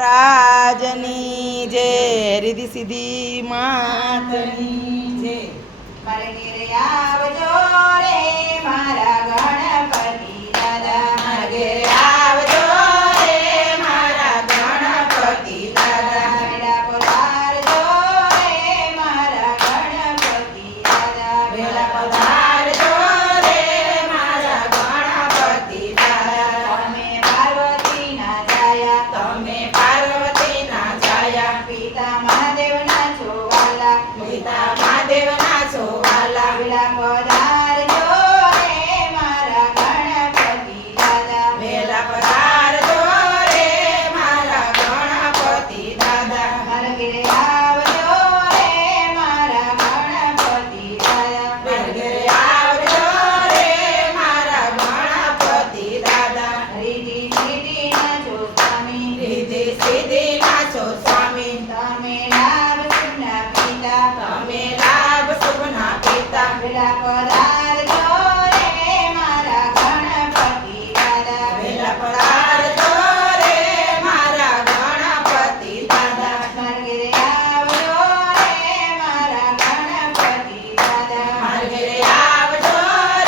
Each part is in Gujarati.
રાજની જય, રીધી સીધી માતની જય. મારે ઘેરે આવજો રે મારા ગણપતિ દાદા, મારા ઘેરે આવજો રે મારા ગણપતિ દાદા. વેળા પધારજો રે મારા ગણપતિ દાદા, વેલા પધારજો રે મારા ગણપતિ દાદા. તમે પાર્વતીના છાયા, તમે પાર્વતીના છાયા, પિતા મહાદેવના છો વાલા, પિતા મહાદેવના છો વાલા. વેળા પધારજો રે મારા ગણપતિ દાદા, વેલા પધારજો રે મારા ગણપતિ દાદા. મારા ઘેરે આવજો રે મારા ગણપતિ દાદા, મારા ઘેરે આવજો રે મારા ગણપતિ દાદા. રીધી સીધીના છો સ્વામી, રીધી સીધીના છો સ્વામી, તમે લાભ સુખના પિતા, તમે લાભ સુખના પિતા. વેળા પધારજો રે મારા ગણપતિ દાદા, વેલા પધારજો રે મારા ગણપતિ દાદા. મારા ઘેરે આવજો રે મારા ગણપતિ દાદા, મારા ઘેરે આવજો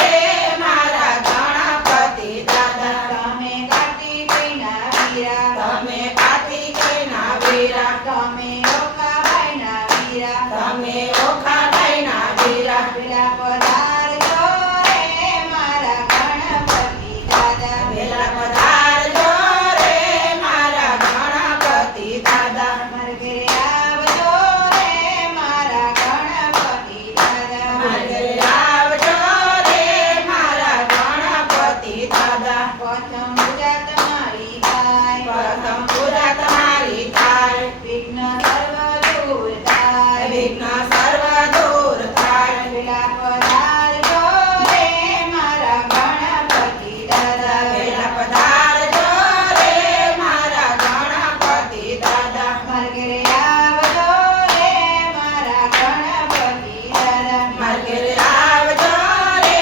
રે મારા ગણપતિ દાદા. તમે કાર્તિકેયના વીરા, તમે કાર્તિકેયના વીરા, તમે ઓખાભાઈના વીરા, તમે ઓખાભાઈના વીરા. વેળા પધારજો રે મારા ગણપતિ દાદા, વેલા પધારજો રે મારા ગણપતિ દાદા. મારા ઘેરે આવજો રે મારા ગણપતિ દાદા, મારા ઘેરે આવજો રે મારા ગણપતિ દાદા. પ્રથમ પૂજા તમારી થાય, પ્રથમ પૂજા તમારી થાય, વિઘ્ન સર્વ દૂર થાય, વિઘ્ન સર્વ દૂર થાય. વેળા પધારજો રે મારા ગણપતિ દાદા, વેલા પધારજો રે મારા ગણપતિ દાદા. મારા ઘેરે આવજો રે મારા ગણપતિ દાદા, મારા ઘેરે આવજો રે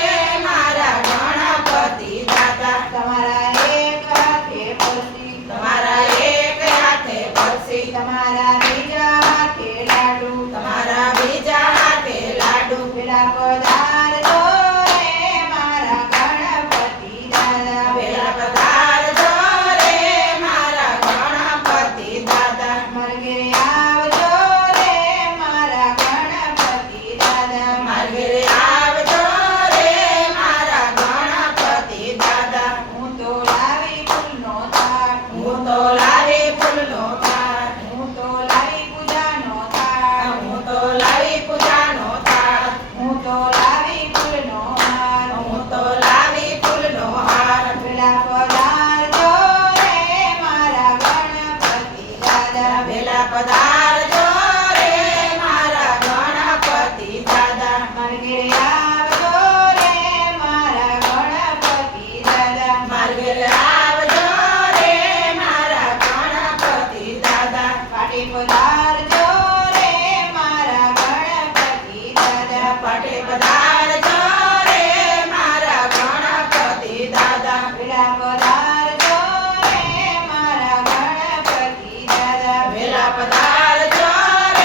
મારા ગણપતિ દાદા. તમારા એક હાથે પરસી, તમારા એક હાથે પરસી, તમારા બીજા હાથે લાડુ, તમારા બીજા હાથે લાડુ. વેળા પધારજો રે મારા ગણપતિ દાદા, વેલા પધારજો રે મારા ગણપતિ દાદા. મારા ઘેરે આવજો રે મારા ગણપતિ દાદા, મારા ઘેરે આવજો રે મારા ગણપતિ દાદા. હું તો લાવી ફૂલનો થાળ, હું તો લાવી ફૂલનો થાળ, હું તો લાવી પૂજાનો થાળ, હું તો લાવી પૂજાનો થાળ, હું તો લાવી ફૂલનો હાર, હું તો લાવી ફૂલનો હાર. વેળા પધારજો રે મારા ગણપતિ દાદા, વેલા પધારજો રે મારા ગણપતિ દાદા. મારા ઘેરે આવજો રે મારા ગણપતિ દાદા, મારા ઘેરે આવજો રે મારા ગણપતિ દાદા. પાટે પધારજો રે મારા ગણપતિ દાદા, પાટે પધારજો રે મારા ગણપતિ દાદા. વેળા પધારજો રે મારા ગણપતિ દાદા, વેલા પધારજો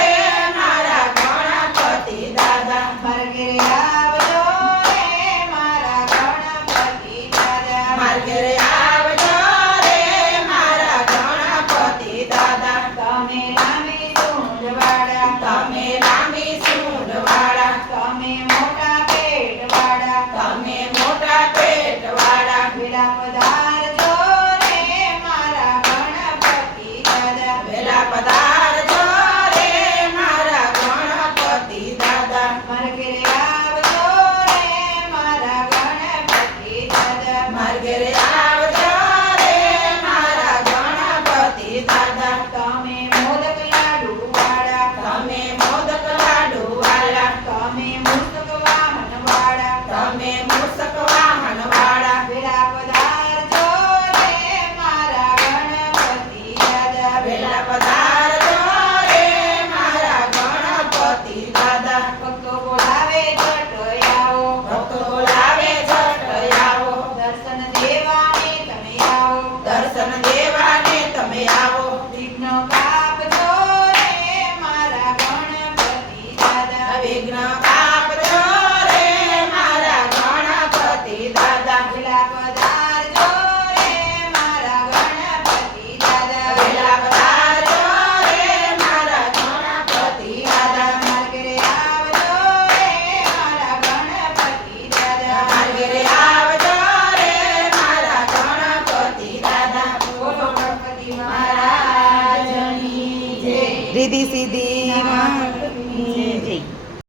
રે મારા ગણપતિ દાદા. મારા ઘેરે આવજો રે મારા ગણપતિ દાદા, મારા ઘેરે આવજો રે મારા ગણપતિ દાદા. તમે લાંબી સૂંઢવાળા, તમે લાંબી સૂંઢવાળા, તમે મોટા પેટવાળા, તમે મોટા પેટવાળા. વેળા પધારજો રે મારા ગણપતિ દાદા, વેલા પધારજો રે મારા ગણપતિ દાદા. મારા ઘેરે આવજો રે મારા ગણપતિ દાદા, મારા ઘેરે આવજો રે મારા ગણપતિ દાદા. તમે મોદક લાડુ વાળા, તમે મોદક લાડુ વાળા, તમે મુસ્તક વાહન વાળા, તમે મૂષક વાહન વાળા. વેળા પધારજો રે મારા ગણપતિ દાદા, વેલા પધારજો રે મારા ગણપતિ દાદા. ભક્તો બોલાવે જટ આવો, ભક્તો બોલાવે જટ આવો, દર્શન દેવાને તમે આવો, દર્શન દેવાને તમે આવો. વિઘ્ન રીધી સીધી